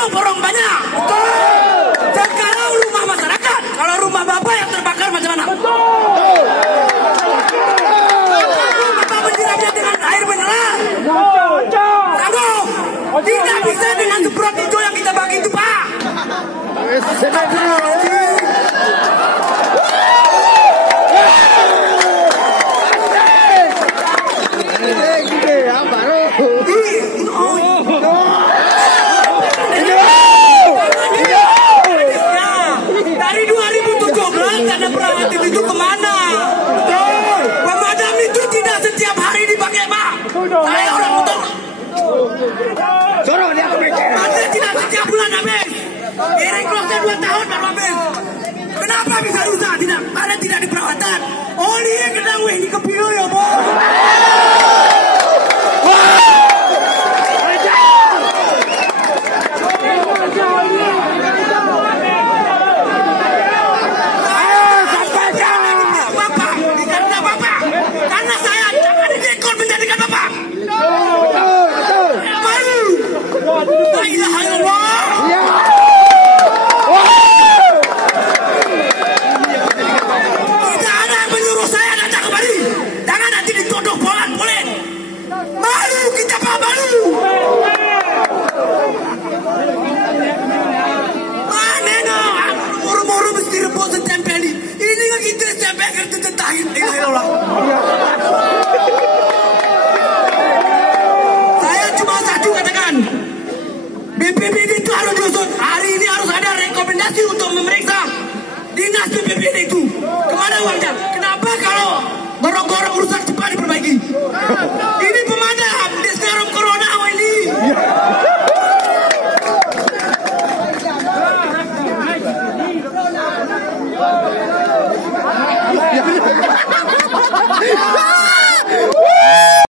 hidup orang banyak. Sekarang rumah masyarakat, kalau rumah bapak yang terbakar macam mana? Bapak menyiramnya dengan air mineral. Sanggup? Tidak bisa dengan semprot hijau yang kita bagi itu, Pak. Dari 2017 karena preventif itu kemana? Pemadam itu tidak setiap hari dipakai, Pak. Saya orang motor. Masa tidak setiap bulan habis. Kiring crossnya 2 tahun baru habis. Kenapa bisa rusak? Tidak, karena tidak diperawatan. Oli yang kedang ini kepio ya, Bos. Saya cuma satu katakan, BPBD itu harus diusut. Hari ini harus ada rekomendasi untuk memberi